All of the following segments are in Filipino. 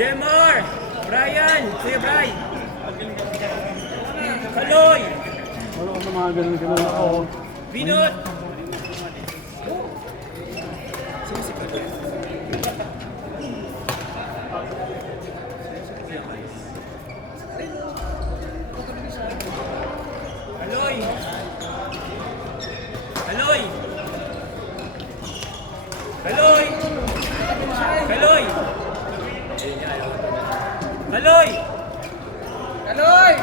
Jemar! Brian! Kuya Brian! Kaloy! Wala ko sa mga ganun ako. Binot! Kaloy! Kaloy! Kaloy! Kaloy! Kaloy! Kaloy!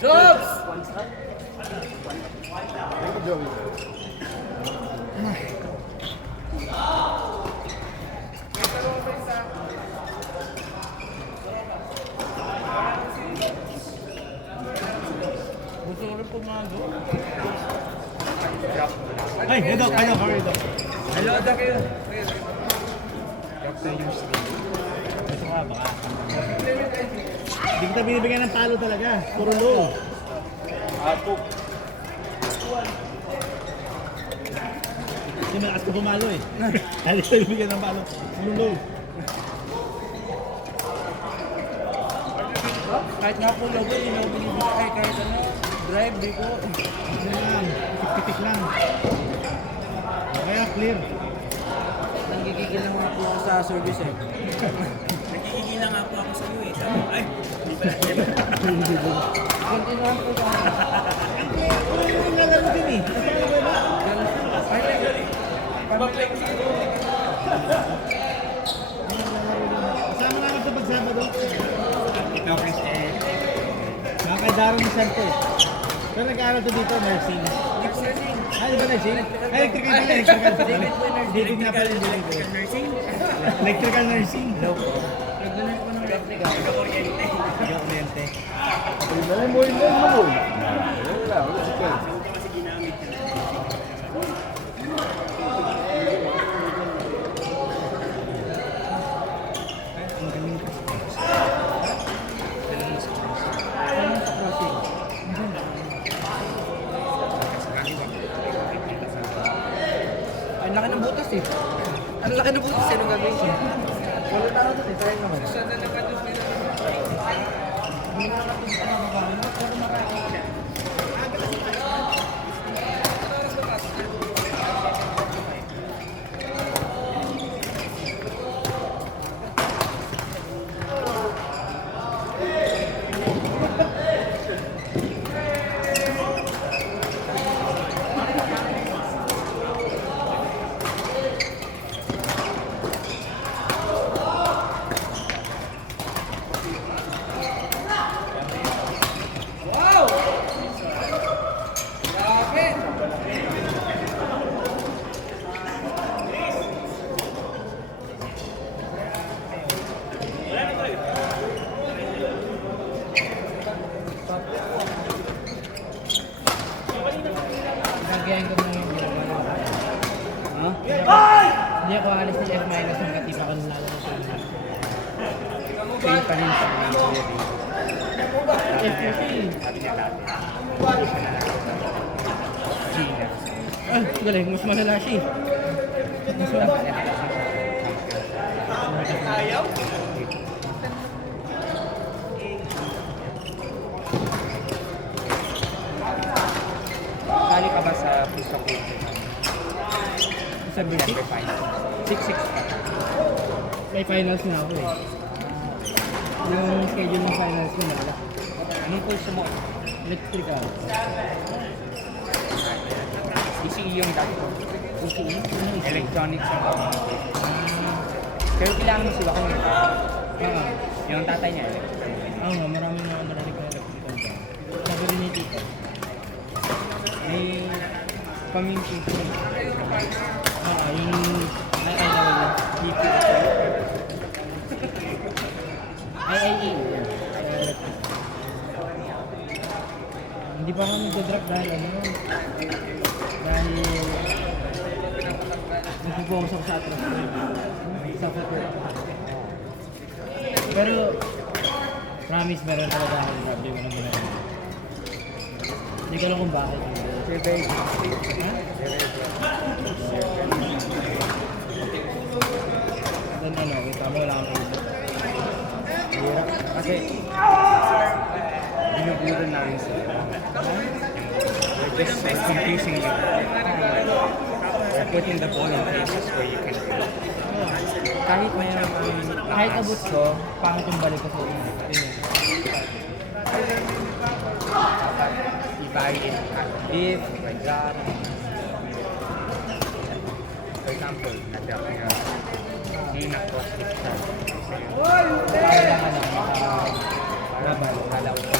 Jobs! Gusto ko rin pumago. Ay, head up. Hello, ada kayo. Ito nga, baka. Hindi kita binibigyan ng palo talaga. Puro low. Apok. Hindi malakas ka pumalo eh. Kaya kita binibigyan ng palo. Puro low. Kahit nga po logo, hindi na binibigay kahit ano. Drive, di ko. Ano lang, pitik lang. Kaya clear. Nanggigigil lang ako sa service eh. Nagigigil lang ako sa iyo eh. Ay, hindi pala. Continuan po ka. Ano yung nalaro din eh? Kasama ko ba? Ay, pag-play ko sa Kasama nga sa pagsabado. Ikaw, Chris. kay Darren Vicente. Pero nag-aaral to dito, nursing. Di ba nursing? Electrical pala, electrical. David nga pala yung David. Nursing? Electrical nursing. Hello po. Nag-nurse po ng electrical. Nag-oriente. Nag-oriente. Ang laki ng butas eh. Ang laki ng butas eh. Anong gagawin ko? Wala tao doon eh. Kaya naman. Gagayahin ko na yung ginagawa ko. Ha? Hindi ako alis ni F- hanggat di pa ako nalala na siya. Fail pa rin sa mga kuya dito. F kasi. Sabi niya dati. Gina. Ah, galing. Mas malala siya eh. Mas malala. Kali ka ba sa puso ko? Sa basic, Siyempre final. 6-6 pa. may finals na ako eh. Yung schedule ng finals ko na wala. Anong kurso mo? Electrical. ECE yung dati ko. ECE? Ano ECE? Electronics and communication. Pero kailangan mo sila kung Oo. yung tatay niya electronics. Oo nga, maraming mga marinig na electrical dyan. Sabi rin ni Tito. May communication. Yung IIW. DP. IIE. Hindi pa kami nag-drop dahil ano, dahil nag-focus ako sa atras. Sa footwear. Pero, promise meron talaga ako ng W ng gano'n. Hindi ko alam kung bakit. Survey. Ha? Then ano, kita mo wala kang ilo. Hirap. Kasi, binuburo namin sila. They're just confusing you. They're putting the ball in places where you can do it. Kahit may Kahit abot ko, pangit yung balik ko sa ilo. dapat i-vary it at this, like that. For example, nag-drop niya. Hindi na-cross it siya. Kailangan lang makababal. Kala ko.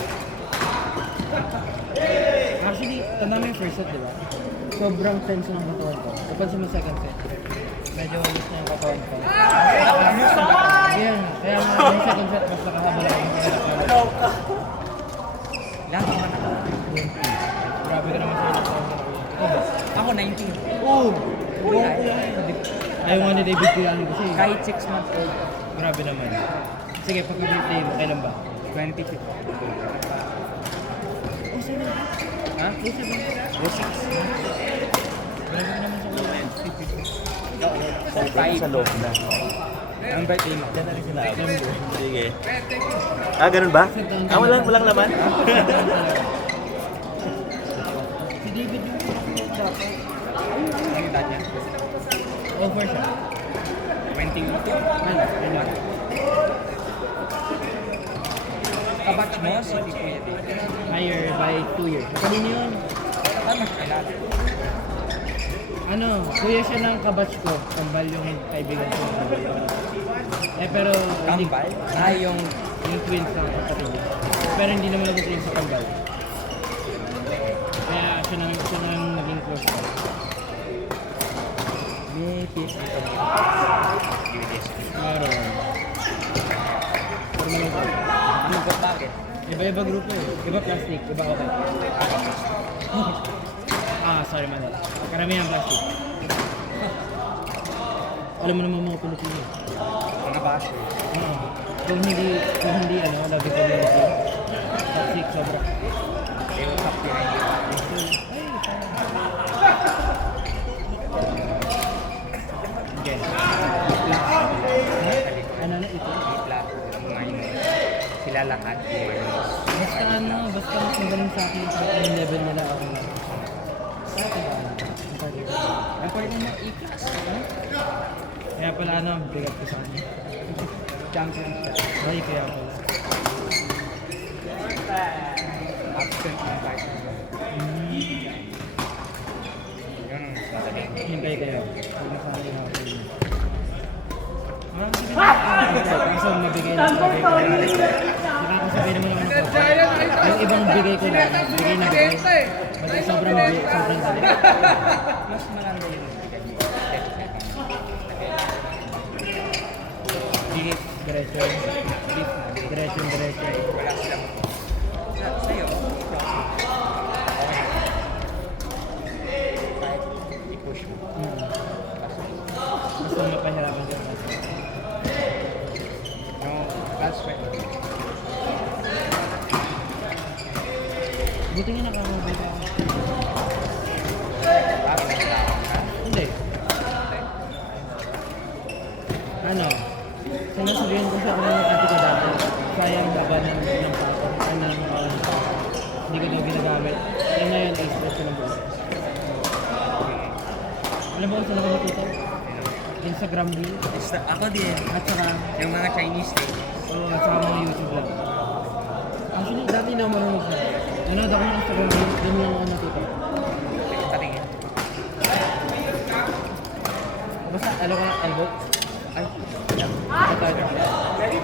Actually, tanda mo yung first set, di ba? Sobrang tense ng katawan ko. Kapag sa second set, medyo ulit na yung katawan ko. Kaya nga, kaya nga yung second set, mas nakahabala yung hirap ko. Lahat naman ako. Grabe ka naman sa hirap ko. Ako 19. Oo! Wala. Ayaw nga ni David Kuyanin kasi. Kahit 6 months old. Grabe naman. Sige, pag-replay mo, kailan ba? 25. Oh, sabi na. Ha? Oh, sabi na. O 6. Grabe ka naman sa kuya. So 5. Sa loob na. Ang birthday mo. Diyan na rin sila. Sige. Ganun ba? Walang laman? Si David yung dapat. Ang edad niya? Over siya. 22. Ano? Kabatch mo si Kuya David. Higher by 2 years. Kanino yun? Tama siya. Ano, kuya siya ng kabatch ko. Kambal yung kaibigan ko. Eh pero... Kambal? Yung Yung twins na kapatid niya. Pero hindi naman nag-train sa kambal. Kaya siya nang naging close ko. May PSA ka mo. Meron. Pero naman ko. Bakit? Iba-iba grupo eh. Iba plastic, iba okay. Sorry man. Karamihan plastic. Alam mo naman mga Pilipino. Mga basher. Oo. Kung hindi lagi community. Toxic, sobra. They will top behind you. Again. Ano na ito? Sila lahat. Basta mas magaling sa akin yung level nila ako na. Sa akin ba? Ang pwede mo E+. Kaya pala bigat ko sa kanya. Champion siya. Ay, kaya pala. Absent ng partner. Yun, madali. Hintay kayo. Pag nasali na ako yun. Kasi mabigay na sa bagay ko. Nakakasabi naman ako ng kotse. Yung ibang bigay ko lang, bigay na bigay. Basta sobrang dali. Mas maganda yung bigay. Dinis. Diretso. Diretso. Wala silang sa'yo. Okay. Kahit i-push mo. Basta mapahirapan ko. No, that's right. Buti nga nakakabay ka. Bakit naglalakad ka? Hindi. Sinasabihan ko sa mga ate ko dati, sayang baba ng pako. Hindi ko daw ginagamit. Kaya ngayon, i-stress ko ng buo. Alam mo kung saan ako nakita? Instagram reel. Ako din. At saka, Yung mga Chinese things. at saka mga YouTube lang. Actually, dati na marunong siya. Nanood ako ng Instagram reel, din lang ako nakita. Patingin. Basta, alam ko na, elbow. Ay. Very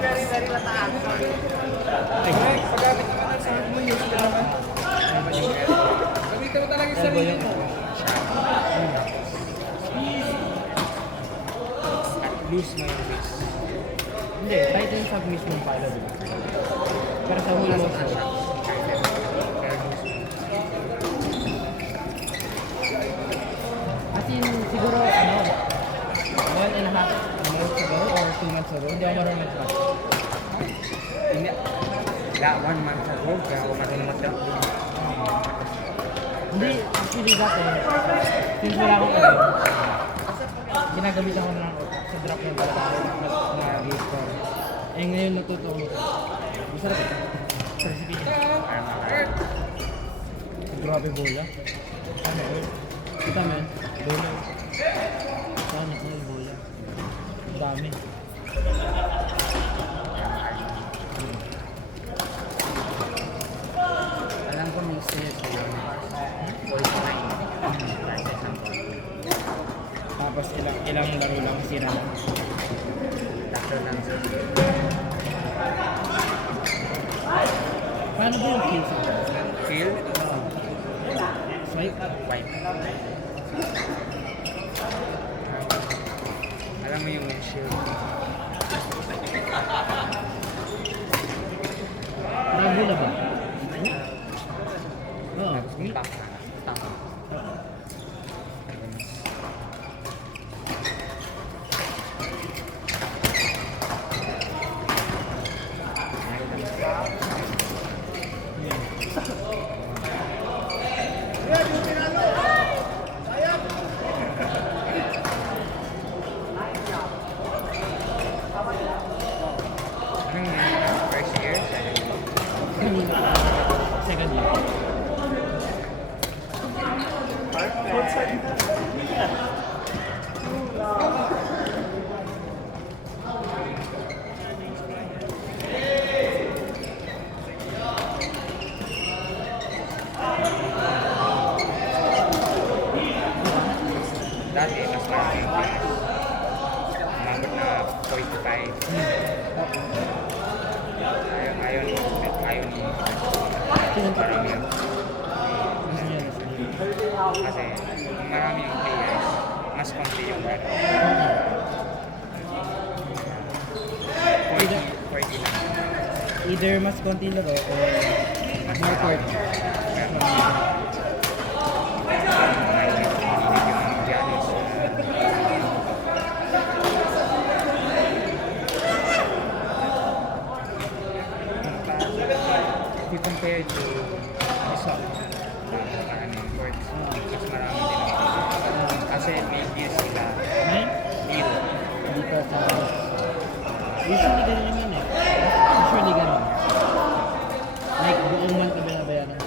mataas. Ay, paggamit mo na sa mo yun. Gamitin mo talaga yung sarili mo. Lose my wrist. Hindi, tight yung sub mismong palo. Pero sa hula mo siya. As in, siguro, 1.5 months ago or 2 months ago, hindi ako marunong mag-drop. Hindi. 1 month ago, kaya ako marunong mag-drop. Hindi, actually dati, since wala akong alam, ginagamit ako ng utak sa drop ng bala na g-score. Eh ngayon natuto ako. Masarap ito. Sa recipe niya. Grabe bola. Ano yun? Kita mo yun? Bola. Saan ako yung bola? Dami. Alam ko may sales ko yun. 49. Para sa isang ball. Tapos ilang laro lang sira na. Tatlo lang sa Paano ba yung kill sa Kill, swipe? wipe. Alam mo yung windshield. Nabula ba? Oo. Impact na. Tama. First year, second year. Kanina. Sinuntok. Marami yun. Gusto niya wrestling. Kasi kung marami yung players, mas konti yung gano'n. 40 lang. Either mas konti laro or more court. If you compare to isa, maraming courts, mas marami din ang kasi may gears sila. Ngayon, Deal. dito sa... Usually ganun naman eh. Usually ganun. Like buong month na binabayaran.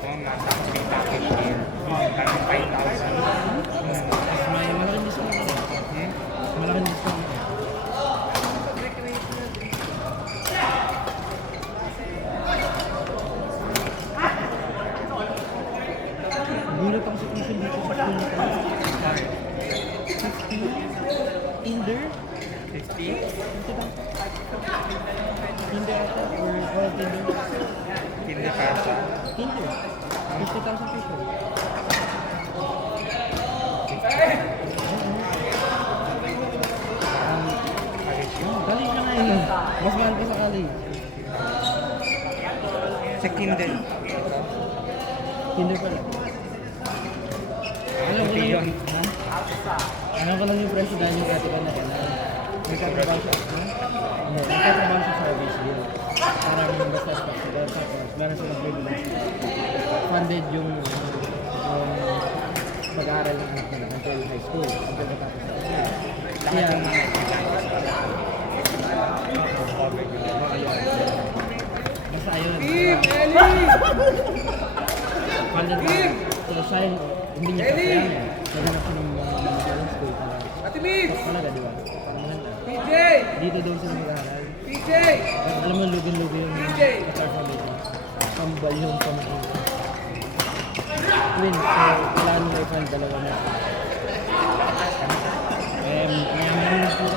Kung tapos may package deal, parang 5,000. Tapos may malaking discount na rin. Hmm? Malaking discount na rin. Gulat ako sa tuition dito sa school na to. 50? Tinder? 50? Tinder ata? Or Tinder? Hindi para sa Tinder. 50,000 pesos. college yun. College na nga yun. Mas mahal pa sa college. Sa Kindle. Tinder pala. Alam ko lang Yun. ha? Alam ko lang yung president yung katikan na kailangan. Nagkatrabaho siya. Ha? Hindi, nagkatrabaho siya sa service yun. Parang basta spasial. Tapos meron silang privilege. Funded yung pag-aaral ng anak nila until high school. Until matapos sa school. Lahat ng mga Basta ayun. Funded pa. So siya yung hindi niya kasayangan. Naghanap siya ng mga magandang school para tapos talaga, di ba? Parang lang lang. Dito daw sila mag-aaral. Alam mo, lugin-lugin yung kasarpa dito. Pambal yung pamain. Twins, so kailangan mo i-find dalawa na. Mayaman na sila.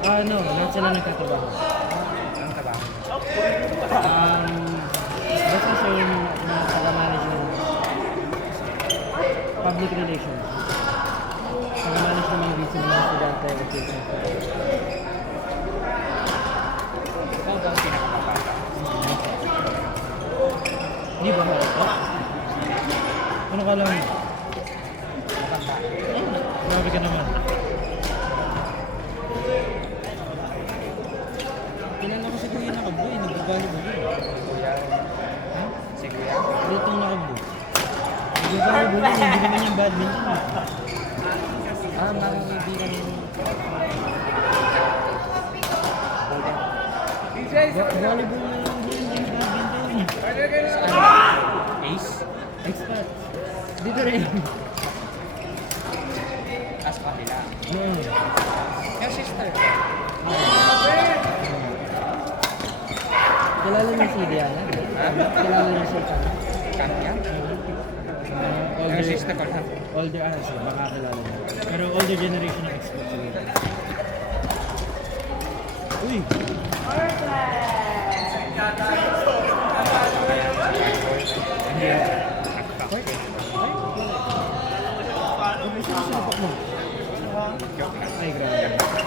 Ano, lahat sila nagtatrabaho. ang trabaho. Basta siya yung taga-manage ng public relations. Taga-manage ng mga visa ng mga estudyante. Ikaw ba ang pinakapapata? Di ba halata? Ano ka lang? Grabe ka naman. Kilala ko si Kuya Nakaboy, nag-volleyball yun. Kuya, Ha? si Kuya. Lutong Nakaboy. Nag-volleyball yun, hindi naman yung badminton. Mga kaibigan yung... Volleyball na yung badminton. Ace? Expat. Dito rin. As kanila. No. Yung sister. Kilala niyo si Diana? Kilala niyo si Diana? Kanya? Yung sister ko lang. Older, sige, baka kilala niyo. Pero older generation ng expert siguro. Uy! Hindi ako. Ano siya mo? Joke lang. Ay, grabe.